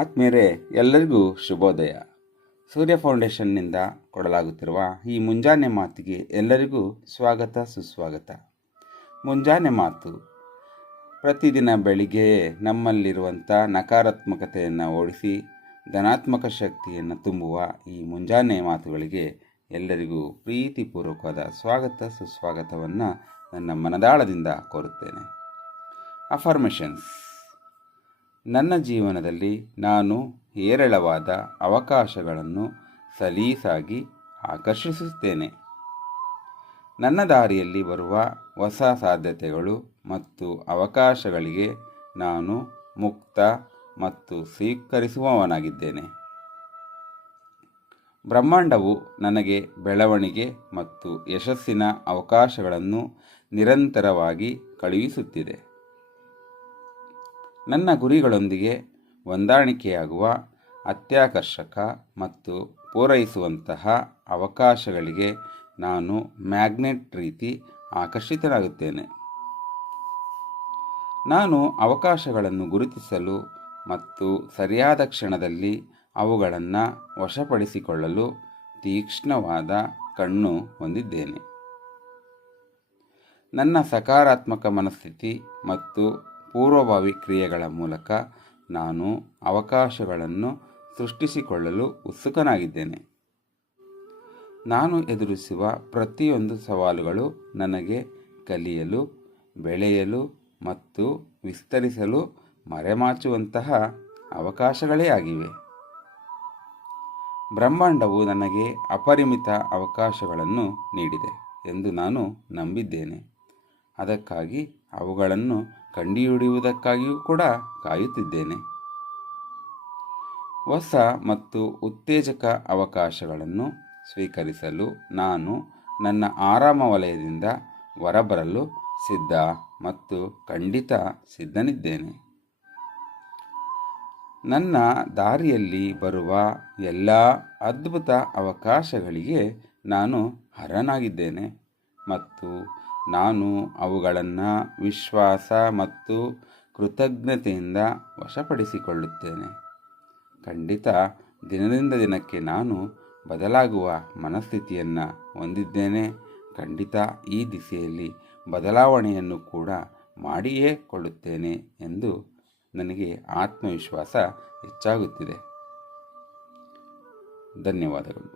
ಆತ್ಮೀಯರೇ, ಎಲ್ಲರಿಗೂ ಶುಭೋದಯ. ಸೂರ್ಯ ಫೌಂಡೇಶನ್ನಿಂದ ಕೊಡಲಾಗುತ್ತಿರುವ ಈ ಮುಂಜಾನೆ ಮಾತಿಗೆ ಎಲ್ಲರಿಗೂ ಸ್ವಾಗತ, ಸುಸ್ವಾಗತ. ಮುಂಜಾನೆ ಮಾತು, ಪ್ರತಿದಿನ ಬೆಳಿಗ್ಗೆ ನಮ್ಮಲ್ಲಿರುವಂಥ ನಕಾರಾತ್ಮಕತೆಯನ್ನು ಓಡಿಸಿ, ಧನಾತ್ಮಕ ಶಕ್ತಿಯನ್ನು ತುಂಬುವ ಈ ಮುಂಜಾನೆ ಮಾತುಗಳಿಗೆ ಎಲ್ಲರಿಗೂ ಪ್ರೀತಿಪೂರ್ವಕವಾದ ಸ್ವಾಗತ, ಸುಸ್ವಾಗತವನ್ನು ನನ್ನ ಮನದಾಳದಿಂದ ಕೋರುತ್ತೇನೆ. ಅಫರ್ಮೇಷನ್ಸ್ ನನ್ನ ಜೀವನದಲ್ಲಿ ನಾನು ಹೇರಳವಾದ ಅವಕಾಶಗಳನ್ನು ಸಲೀಸಾಗಿ ಆಕರ್ಷಿಸುತ್ತೇನೆ. ನನ್ನ ದಾರಿಯಲ್ಲಿ ಬರುವ ಹೊಸ ಸಾಧ್ಯತೆಗಳು ಮತ್ತು ಅವಕಾಶಗಳಿಗೆ ನಾನು ಮುಕ್ತ ಮತ್ತು ಸ್ವೀಕರಿಸುವವನಾಗಿದ್ದೇನೆ. ಬ್ರಹ್ಮಾಂಡವು ನನಗೆ ಬೆಳವಣಿಗೆ ಮತ್ತು ಯಶಸ್ಸಿನ ಅವಕಾಶಗಳನ್ನು ನಿರಂತರವಾಗಿ ಕಳುಹಿಸುತ್ತಿದೆ. ನನ್ನ ಗುರಿಗಳೊಂದಿಗೆ ಹೊಂದಾಣಿಕೆಯಾಗುವ, ಅತ್ಯಾಕರ್ಷಕ ಮತ್ತು ಪೂರೈಸುವಂತಹ ಅವಕಾಶಗಳಿಗೆ ನಾನು ಮ್ಯಾಗ್ನೆಟ್ ರೀತಿ ಆಕರ್ಷಿತನಾಗುತ್ತೇನೆ. ನಾನು ಅವಕಾಶಗಳನ್ನು ಗುರುತಿಸಲು ಮತ್ತು ಸರಿಯಾದ ಕ್ಷಣದಲ್ಲಿ ಅವುಗಳನ್ನು ವಶಪಡಿಸಿಕೊಳ್ಳಲು ತೀಕ್ಷ್ಣವಾದ ಕಣ್ಣು ಹೊಂದಿದ್ದೇನೆ. ನನ್ನ ಸಕಾರಾತ್ಮಕ ಮನಸ್ಥಿತಿ ಮತ್ತು ಪೂರ್ವಭಾವಿ ಕ್ರಿಯೆಗಳ ಮೂಲಕ ನಾನು ಅವಕಾಶಗಳನ್ನು ಸೃಷ್ಟಿಸಿಕೊಳ್ಳಲು ಉತ್ಸುಕನಾಗಿದ್ದೇನೆ. ನಾನು ಎದುರಿಸುವ ಪ್ರತಿಯೊಂದು ಸವಾಲುಗಳು ನನಗೆ ಕಲಿಯಲು, ಬೆಳೆಯಲು ಮತ್ತು ವಿಸ್ತರಿಸಲು ಮರೆಮಾಚುವಂತಹ ಅವಕಾಶಗಳೇ ಆಗಿವೆ. ಬ್ರಹ್ಮಾಂಡವು ನನಗೆ ಅಪರಿಮಿತ ಅವಕಾಶಗಳನ್ನು ನೀಡಿದೆ ಎಂದು ನಾನು ನಂಬಿದ್ದೇನೆ. ಅದಕ್ಕಾಗಿ ಅವುಗಳನ್ನು ಕಂಡುಹಿಡಿಯುವುದಕ್ಕಾಗಿಯೂ ಕೂಡ ಕಾಯುತ್ತಿದ್ದೇನೆ. ಹೊಸ ಮತ್ತು ಉತ್ತೇಜಕ ಅವಕಾಶಗಳನ್ನು ಸ್ವೀಕರಿಸಲು ನಾನು ನನ್ನ ಆರಾಮ ವಲಯದಿಂದ ಹೊರಬರಲು ಸಿದ್ಧ ಮತ್ತು ಖಂಡಿತ ಸಿದ್ಧನಿದ್ದೇನೆ. ನನ್ನ ದಾರಿಯಲ್ಲಿ ಬರುವ ಎಲ್ಲ ಅದ್ಭುತ ಅವಕಾಶಗಳಿಗೆ ನಾನು ಹರನಾಗಿದ್ದೇನೆ ಮತ್ತು ನಾನು ಅವುಗಳನ್ನು ವಿಶ್ವಾಸ ಮತ್ತು ಕೃತಜ್ಞತೆಯಿಂದ ವಶಪಡಿಸಿಕೊಳ್ಳುತ್ತೇನೆ. ಖಂಡಿತ ದಿನದಿಂದ ದಿನಕ್ಕೆ ನಾನು ಬದಲಾಗುವ ಮನಸ್ಥಿತಿಯನ್ನು ಹೊಂದಿದ್ದೇನೆ. ಖಂಡಿತ ಈ ದಿಸೆಯಲ್ಲಿ ಬದಲಾವಣೆಯನ್ನು ಕೂಡ ಮಾಡಿಯೇ ಕೊಳ್ಳುತ್ತೇನೆ ಎಂದು ನನಗೆ ಆತ್ಮವಿಶ್ವಾಸ ಹೆಚ್ಚಾಗುತ್ತಿದೆ. ಧನ್ಯವಾದಗಳು.